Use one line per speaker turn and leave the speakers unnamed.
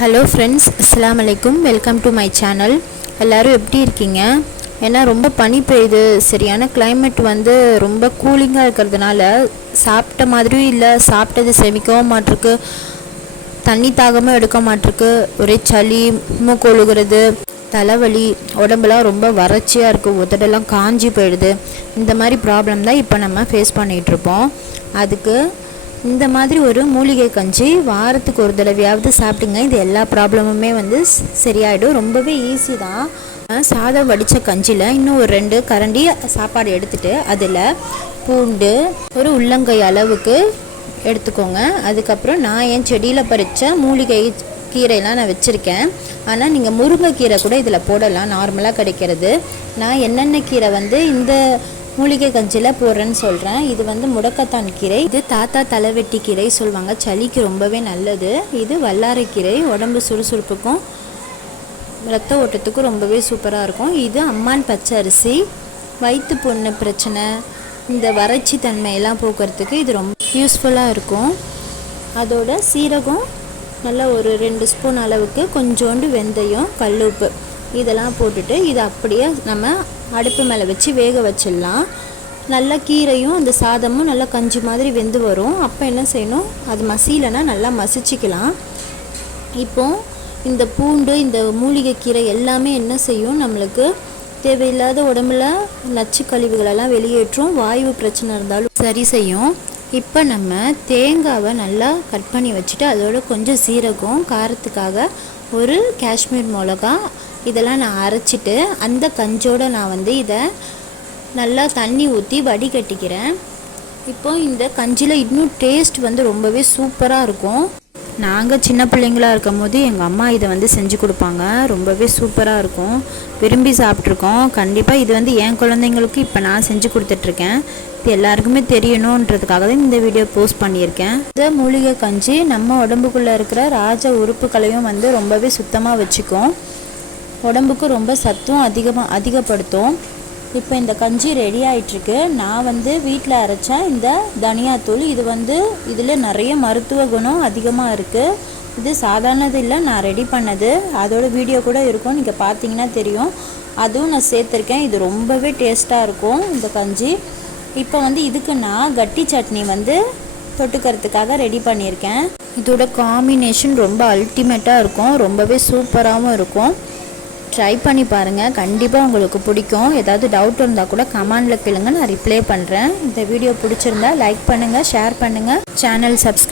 Hello friends அஸ்லாம் அலைக்கும் welcome to my channel எல்லோரும் எப்படி இருக்கீங்க? ஏன்னா ரொம்ப பனி பெய்யுது. சரியான கிளைமேட் வந்து ரொம்ப கூலிங்காக இருக்கிறதுனால சாப்பிட்ட மாதிரியும் இல்லை சாப்பிட்டது செமிக்கவும் மாட்டிருக்கு. தண்ணி தாகமும் எடுக்க மாட்டிருக்கு. ஒரே சளி மூக்கொழுகிறது தலைவலி உடம்புலாம் ரொம்ப வறட்சியாக இருக்குது உதடெல்லாம் காஞ்சி போயிடுது. இந்த மாதிரி ப்ராப்ளம் தான் இப்போ நம்ம ஃபேஸ் பண்ணிகிட்ருப்போம் அதுக்கு இந்த மாதிரி ஒரு மூலிகை கஞ்சி வாரத்துக்கு ஒரு தடவையாவது சாப்பிடுங்க. இது எல்லா ப்ராப்ளமுமே வந்து சரியாயிடும். ரொம்பவே ஈஸி தான். சாதம் வடித்த கஞ்சியில் இன்னும் ஒரு ரெண்டு கரண்டி சாப்பாடு எடுத்துட்டு அதில் பூண்டு ஒரு உள்ளங்கை அளவுக்கு எடுத்துக்கோங்க. அதுக்கப்புறம் நான் என் செடியில் பறித்த மூலிகை கீரைலாம் நான் வச்சுருக்கேன். ஆனால் நீங்கள் முருங்கைக்கீரை கூட இதில் போடலாம். நார்மலாக கிடைக்கிறது. நான் என்னென்ன கீரை வந்து இந்த மூலிகை கஞ்சியில் போடுறேன்னு சொல்கிறேன் இது வந்து முடக்கத்தான் கீரை. இது தாத்தா தலைவெட்டி கீரை சொல்லுவாங்க. சளிக்கு ரொம்பவே நல்லது. இது வல்லாரைக்கீரை உடம்பு சுறுசுறுப்புக்கும் ரத்த ஓட்டத்துக்கும் ரொம்பவே சூப்பராக இருக்கும். இது அம்மான் பச்சை அரிசி வயிற்று பொண்ணு பிரச்சனை இந்த வறட்சி தன்மையெல்லாம் போக்குறதுக்கு இது ரொம்ப யூஸ்ஃபுல்லாக இருக்கும். அதோட சீரகம் நல்லா ஒரு ரெண்டு ஸ்பூன் அளவுக்கு கொஞ்சோண்டு வெந்தயம் கல்லுப்பு. இதெல்லாம் போட்டுட்டு இதை அப்படியே நம்ம அடுப்பு மேலே வச்சு வேக வச்சிடலாம். நல்லா கீரையும் அந்த சாதமும் நல்லா கஞ்சி மாதிரி வெந்து வரும். அப்போ என்ன செய்யணும்? அது மசியலைன்னா நல்லா மசிச்சுக்கலாம். இப்போ இந்த பூண்டு இந்த மூலிகை கீரை எல்லாமே என்ன செய்யும்? நம்மளுக்கு தேவையில்லாத உடம்புல நச்சு கழிவுகளெல்லாம் வெளியேற்றும். வாயு பிரச்சனை இருந்தாலும் சரி செய்யும். இப்போ நம்ம தேங்காவை நல்லா கட் பண்ணி வச்சுட்டு அதோட கொஞ்சம் சீரகம் காரத்துக்காக ஒரு காஷ்மீர் மிளகா இதெல்லாம் நான் அரைச்சிட்டு அந்த கஞ்சோட நான் வந்து இதை நல்லா தண்ணி ஊற்றி வடிகட்டிக்கிறேன். இப்போ இந்த கஞ்சியில் இன்னும் டேஸ்ட் வந்து ரொம்பவே சூப்பராக இருக்கும். நாங்கள் சின்ன பிள்ளைங்களா இருக்கும் போது எங்கள் அம்மா இதை வந்து செஞ்சு கொடுப்பாங்க. ரொம்பவே சூப்பராக இருக்கும். விரும்பி சாப்பிட்ருக்கோம் கண்டிப்பாக இது வந்து என் குழந்தைங்களுக்கு இப்போ நான் செஞ்சு கொடுத்துட்ருக்கேன். இது எல்லாருக்குமே தெரியணுன்றதுக்காக தான் இந்த வீடியோ போஸ்ட் பண்ணியிருக்கேன். இந்த மூலிகை கஞ்சி நம்ம உடம்புக்குள்ளே இருக்கிற ராஜ உறுப்புகளையும் வந்து ரொம்பவே சுத்தமாக வச்சுக்கும். உடம்புக்கு ரொம்ப சத்தும் அதிகமாக அதிகப்படுத்தும். இப்போ இந்த கஞ்சி ரெடி ஆயிட்டிருக்கு. நான் வந்து வீட்டில் அரைச்ச இந்த தனியாத்தூள் இது வந்து இதில் நிறைய மருத்துவ குணம் அதிகமாக இருக்குது இது சாதாரணது இல்லை நான் ரெடி பண்ணது. அதோட வீடியோ கூட இருக்கும். நீங்கள் பார்த்தீங்கன்னா தெரியும். அதுவும் நான் சேர்த்துருக்கேன். இது ரொம்பவே டேஸ்ட்டாக இருக்கும் இந்த கஞ்சி. இப்போ வந்து இதுக்கு நான் கட்டி சட்னி வந்து தொட்டுக்கிறதுக்காக ரெடி பண்ணியிருக்கேன். இதோட காம்பினேஷன் ரொம்ப அல்டிமேட்டாக இருக்கும். ரொம்பவே சூப்பராகவும் இருக்கும். ட்ரை பண்ணி பாருங்கள் கண்டிப்பாக உங்களுக்கு பிடிக்கும். ஏதாவது டவுட் இருந்தால் கூட கமெண்டில் கேளுங்க. நான் ரிப்ளை பண்ணுறேன் இந்த வீடியோ பிடிச்சிருந்தா லைக் பண்ணுங்கள் ஷேர் பண்ணுங்கள் சேனல் சப்ஸ்கிரைப்